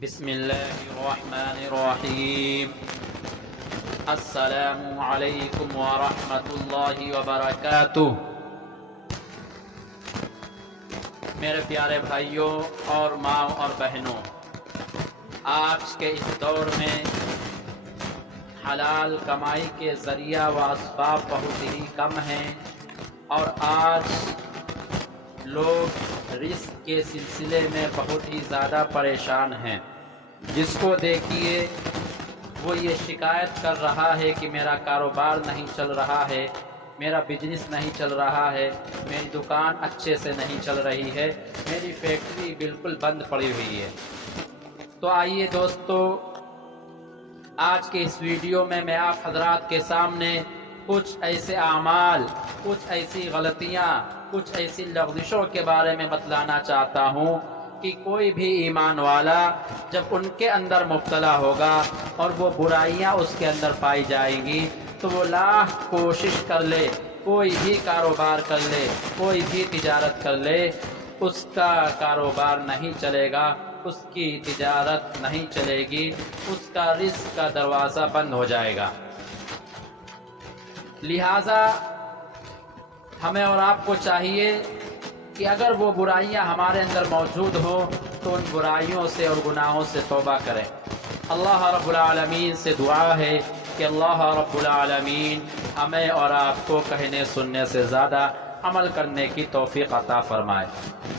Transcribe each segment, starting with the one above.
بسم اللہ الرحمن الرحیم۔ السلام علیکم ورحمۃ اللہ وبرکاتہ۔ میرے پیارے بھائیوں اور ماں اور بہنوں، آج کے اس دور میں حلال کمائی کے ذریعہ و اسباب بہت ہی کم ہیں، اور آج لوگ رزق کے سلسلے میں بہت ہی زیادہ پریشان ہیں۔ جس کو دیکھیے وہ یہ شکایت کر رہا ہے کہ میرا کاروبار نہیں چل رہا ہے، میرا بزنس نہیں چل رہا ہے، میری دکان اچھے سے نہیں چل رہی ہے، میری فیکٹری بالکل بند پڑی ہوئی ہے۔ تو آئیے دوستو، آج کے اس ویڈیو میں آپ حضرات کے سامنے کچھ ایسے اعمال، کچھ ایسی غلطیاں، کچھ ایسی لغزشوں کے بارے میں بتلانا چاہتا ہوں کہ کوئی بھی ایمان والا جب ان کے اندر مبتلا ہوگا اور وہ برائیاں اس کے اندر پائی جائیں گی تو وہ لاکھ کوشش کر لے، کوئی بھی کاروبار کر لے، کوئی بھی تجارت کر لے، اس کا کاروبار نہیں چلے گا، اس کی تجارت نہیں چلے گی، اس کا رزق کا دروازہ بند ہو جائے گا۔ لہذا ہمیں اور آپ کو چاہیے کہ اگر وہ برائیاں ہمارے اندر موجود ہوں تو ان برائیوں سے اور گناہوں سے توبہ کریں۔ اللہ رب العالمین سے دعا ہے کہ اللہ رب العالمین ہمیں اور آپ کو کہنے سننے سے زیادہ عمل کرنے کی توفیق عطا فرمائے۔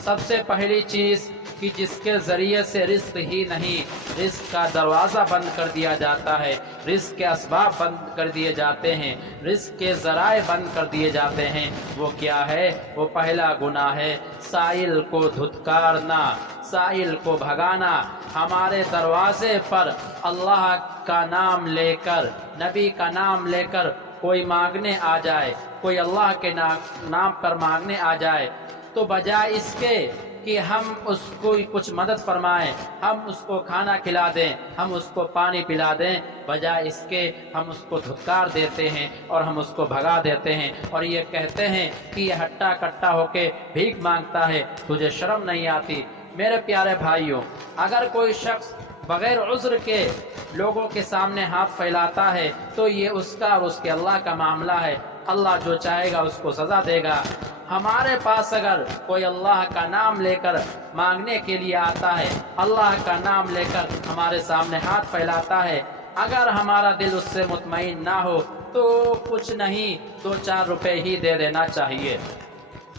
سب سے پہلی چیز کہ جس کے ذریعے سے رزق ہی نہیں، رزق کا دروازہ بند کر دیا جاتا ہے، رزق کے اسباب بند کر دیے جاتے ہیں، رزق کے ذرائع بند کر دیے جاتے ہیں، وہ کیا ہے؟ وہ پہلا گناہ ہے سائل کو دھتکارنا، سائل کو بھگانا۔ ہمارے دروازے پر اللہ کا نام لے کر، نبی کا نام لے کر کوئی مانگنے آ جائے، کوئی اللہ کے نام پر مانگنے آ جائے تو بجائے اس کے کہ ہم اس کو کچھ مدد فرمائیں، ہم اس کو کھانا کھلا دیں، ہم اس کو پانی پلا دیں، بجائے اس کے ہم اس کو دھتکار دیتے ہیں اور ہم اس کو بھگا دیتے ہیں اور یہ کہتے ہیں کہ یہ ہٹا کٹا ہو کے بھیک مانگتا ہے، تجھے شرم نہیں آتی؟ میرے پیارے بھائیوں، اگر کوئی شخص بغیر عذر کے لوگوں کے سامنے ہاتھ پھیلاتا ہے تو یہ اس کا اور اس کے اللہ کا معاملہ ہے، اللہ جو چاہے گا اس کو سزا دے گا۔ ہمارے پاس اگر کوئی اللہ کا نام لے کر مانگنے کے لیے آتا ہے، اللہ کا نام لے کر ہمارے سامنے ہاتھ پھیلاتا ہے، اگر ہمارا دل اس سے مطمئن نہ ہو تو کچھ نہیں، 2-4 روپے ہی دے دینا چاہیے،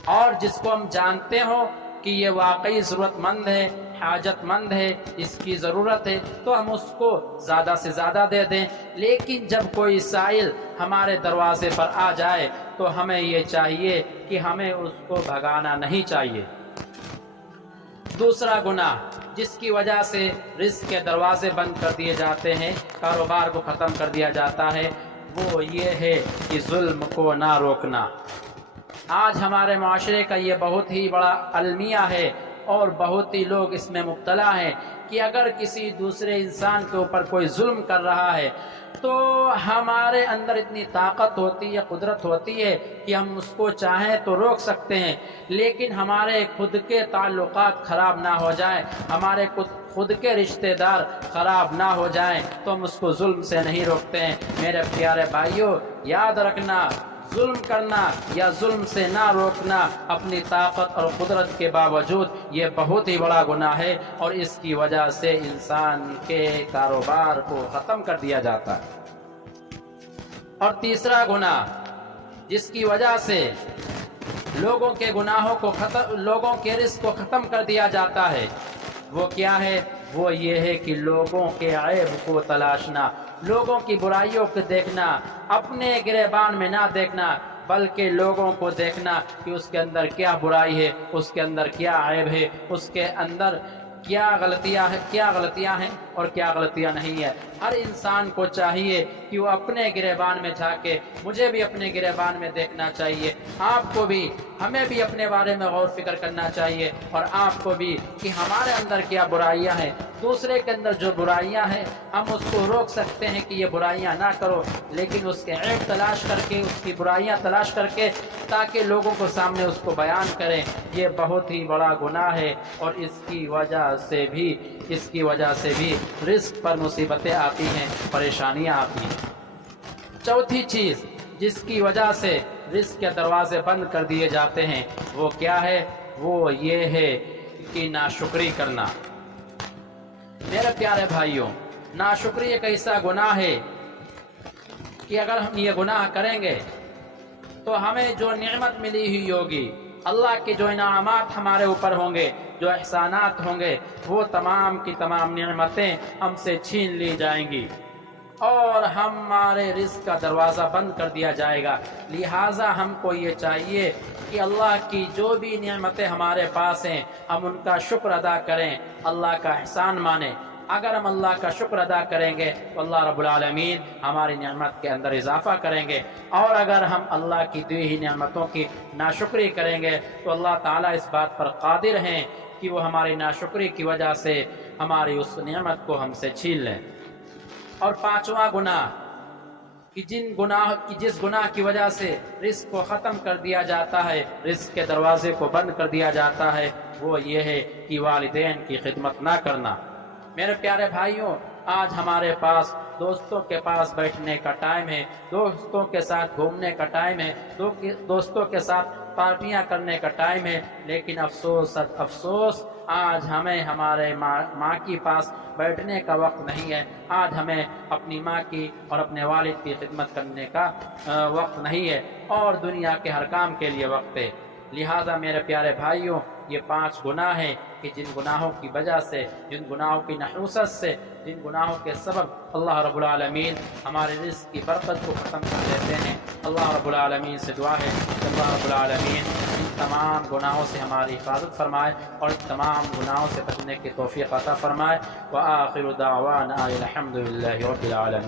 اور جس کو ہم جانتے ہوں کہ یہ واقعی ضرورت مند ہے، حاجت مند ہے، اس کی ضرورت ہے، تو ہم اس کو زیادہ سے زیادہ دے دیں۔ لیکن جب کوئی سائل ہمارے دروازے پر آ جائے تو ہمیں یہ چاہیے کہ ہمیں اس کو بھگانا نہیں چاہیے۔ دوسرا گناہ جس کی وجہ سے رزق کے دروازے بند کر دیے جاتے ہیں، کاروبار کو ختم کر دیا جاتا ہے، وہ یہ ہے کہ ظلم کو نہ روکنا۔ آج ہمارے معاشرے کا یہ بہت ہی بڑا المیہ ہے اور بہت ہی لوگ اس میں مبتلا ہیں کہ اگر کسی دوسرے انسان کے اوپر کوئی ظلم کر رہا ہے تو ہمارے اندر اتنی طاقت ہوتی ہے، قدرت ہوتی ہے کہ ہم اس کو چاہیں تو روک سکتے ہیں، لیکن ہمارے خود کے تعلقات خراب نہ ہو جائیں، ہمارے خود کے رشتہ دار خراب نہ ہو جائیں تو ہم اس کو ظلم سے نہیں روکتے ہیں۔ میرے پیارے بھائیوں، یاد رکھنا، ظلم کرنا یا ظلم سے نہ روکنا اپنی طاقت اور قدرت کے باوجود یہ بہت ہی بڑا گناہ ہے، اور اس کی وجہ سے انسان کے کاروبار کو ختم کر دیا جاتا ہے۔ اور تیسرا گناہ جس کی وجہ سے لوگوں کے گناہوں کو لوگوں کے رزق کو ختم کر دیا جاتا ہے، وہ کیا ہے؟ وہ یہ ہے کہ لوگوں کے عیب کو تلاشنا، لوگوں کی برائیوں کو دیکھنا، اپنے گریبان میں نہ دیکھنا بلکہ لوگوں کو دیکھنا کہ اس کے اندر کیا برائی ہے، اس کے اندر کیا عیب ہے، اس کے اندر کیا غلطیاں ہیں اور کیا غلطیاں نہیں ہیں۔ ہر انسان کو چاہیے کہ وہ اپنے گریبان میں جھانکے، مجھے بھی اپنے گریبان میں دیکھنا چاہیے، آپ کو بھی، ہمیں بھی اپنے بارے میں غور فکر کرنا چاہیے، اور آپ کو بھی کہ ہمارے اندر کیا برائیاں ہیں، دوسرے کے اندر جو برائیاں ہیں ہم اس کو روک سکتے ہیں کہ یہ برائیاں نہ کرو، لیکن اس کے عیب تلاش کر کے، اس کی برائیاں تلاش کر کے تاکہ لوگوں کو سامنے اس کو بیان کریں۔ یہ بہت ہی بڑا گناہ ہے اور اس کی وجہ سے بھی رزق پر مصیبتیں آتی ہیں، پریشانیاں آتی ہیں۔ چوتھی چیز جس کی وجہ سے رزق کے دروازے بند کر دیے جاتے ہیں وہ کیا ہے؟ وہ یہ ہے کہ ناشکری کرنا۔ میرے پیارے بھائیوں، ناشکری ایک ایسا گناہ ہے کہ اگر ہم یہ گناہ کریں گے تو ہمیں جو نعمت ملی ہوئی ہوگی، اللہ کے جو انعامات ہمارے اوپر ہوں گے، جو احسانات ہوں گے، وہ تمام کی تمام نعمتیں ہم سے چھین لی جائیں گی اور ہمارے رزق کا دروازہ بند کر دیا جائے گا۔ لہٰذا ہم کو یہ چاہیے کہ اللہ کی جو بھی نعمتیں ہمارے پاس ہیں ہم ان کا شکر ادا کریں، اللہ کا احسان مانیں۔ اگر ہم اللہ کا شکر ادا کریں گے تو اللہ رب العالمین ہماری نعمت کے اندر اضافہ کریں گے، اور اگر ہم اللہ کی دی ہوئی نعمتوں کی ناشکری کریں گے تو اللہ تعالیٰ اس بات پر قادر ہیں کہ وہ ہماری ناشکری کی وجہ سے ہماری اس نعمت کو ہم سے چھین لیں۔ اور پانچواں گناہ کہ جس گناہ کی وجہ سے رزق کو ختم کر دیا جاتا ہے، رزق کے دروازے کو بند کر دیا جاتا ہے، وہ یہ ہے کہ والدین کی خدمت نہ کرنا۔ میرے پیارے بھائیوں، آج ہمارے پاس دوستوں کے پاس بیٹھنے کا ٹائم ہے، دوستوں کے ساتھ گھومنے کا ٹائم ہے، دوستوں کے ساتھ پارٹیاں کرنے کا ٹائم ہے، لیکن افسوس آج ہمیں ہمارے ماں کی پاس بیٹھنے کا وقت نہیں ہے، آج ہمیں اپنی ماں کی اور اپنے والد کی خدمت کرنے کا وقت نہیں ہے، اور دنیا کے ہر کام کے لیے وقت ہے۔ لہٰذا میرے پیارے بھائیوں، یہ 5 گناہ ہیں کہ جن گناہوں کی وجہ سے، جن گناہوں کی نحوست سے، جن گناہوں کے سبب اللہ رب العالمین ہمارے رزق کی برکت کو ختم کر دیتے ہیں۔ اللہ رب العالمین سے دعا ہے کہ اللہ رب العالمین ان تمام گناہوں سے ہماری حفاظت فرمائے اور ان تمام گناہوں سے بچنے کی توفیق عطا فرمائے۔ وآخر دعوانا الحمد للہ رب العالمین۔